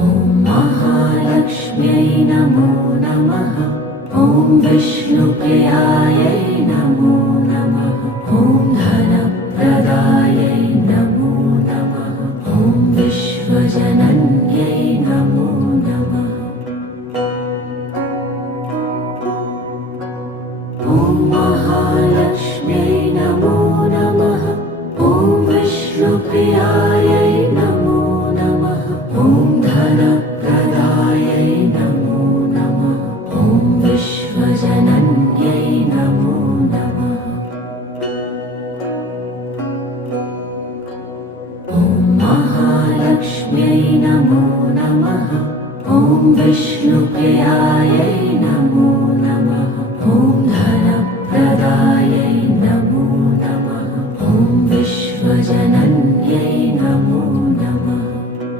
ॐ महालक्ष्म्यै नमो नमः। ॐ विष्णुप्रियायै नमो नमः। ॐ धनप्रदायै नमो नमः। ॐ विश्वजनन्यै नमो नमः। ॐ महालक्ष्म्यै नमो नमः। ॐ विष्णुप्रियायै नमो नमः। ॐ धनप्रदायै नमो नमः। ॐ विश्वजनन्यै नमो नमः। ॐ महालक्ष्म्यै नमो नमः। ॐ विष्णुप्रियायै नमो